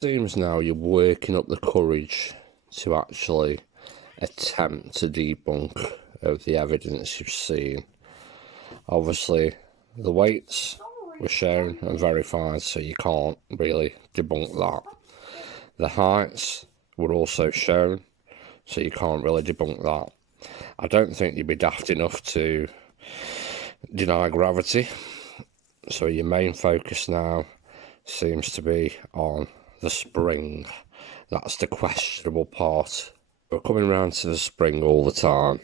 Seems now you're working up the courage to actually attempt to debunk of the evidence you've seen. Obviously, the weights were shown and verified, so you can't really debunk that. The heights were also shown, so you can't really debunk that. I don't think you'd be daft enough to deny gravity, so your main focus now seems to be on the spring. That's the questionable part. We're coming around to the spring all the time.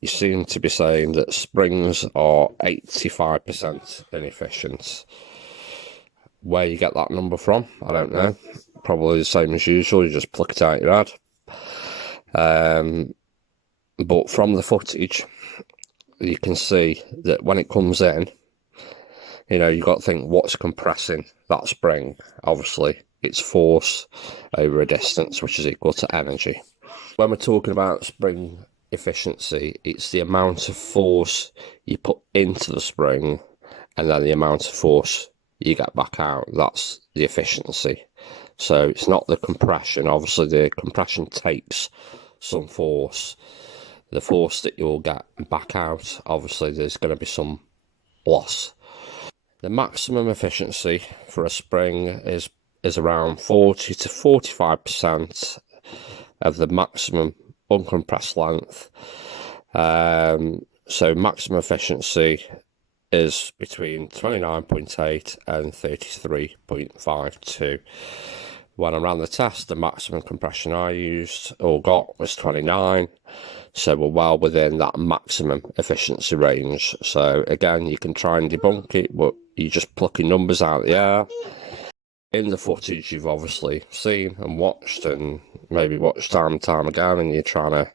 You seem to be saying that springs are 85% inefficient. Where you get that number from, I don't know. Probably the same as usual, you just pluck it out your head. But from the footage, you can see that when it comes in, you've got to think what's compressing that spring. Obviously, it's force over a distance, which is equal to energy. When we're talking about spring efficiency, it's the amount of force you put into the spring and then the amount of force you get back out. That's the efficiency. So it's not the compression. Obviously, the compression takes some force. The force that you'll get back out, obviously, there's going to be some loss. The maximum efficiency for a spring is around 40 to 45% of the maximum uncompressed length. So maximum efficiency is between 29.8 and 33.52. When I ran the test, the maximum compression I used or got was 29. So we're well within that maximum efficiency range. So again, you can try and debunk it, but you're just plucking numbers out of the air. In the footage you've obviously seen and watched, and maybe watched time and time again, and you're trying to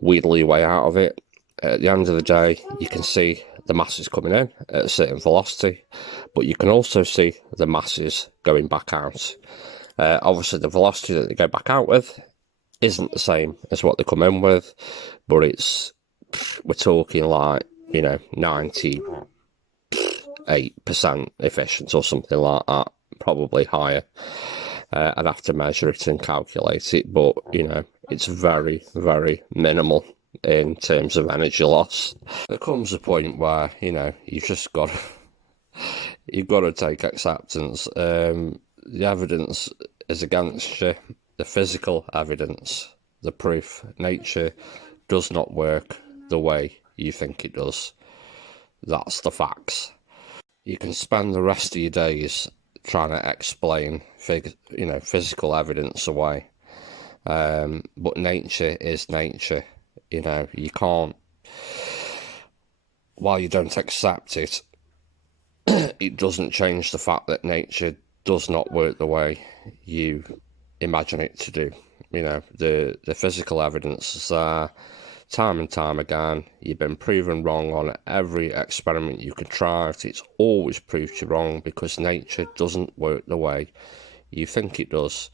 wheedle your way out of it. At the end of the day, you can see the masses coming in at a certain velocity, but you can also see the masses going back out. Obviously, the velocity that they go back out with isn't the same as what they come in with, but we're talking like 98% efficient or something like that, probably higher. I'd have to measure it and calculate it, but it's very, very minimal in terms of energy loss. There comes a point where you've just got to take acceptance. The evidence is against you. The physical evidence, the proof. Nature does not work the way you think it does. That's the facts. You can spend the rest of your days trying to explain physical evidence away, but nature is nature. You can't, while you don't accept it, it doesn't change the fact that nature does not work the way you imagine it to do. The physical evidence is there time and time again. You've been proven wrong on every experiment you contrived. It's always proved you wrong because nature doesn't work the way you think it does.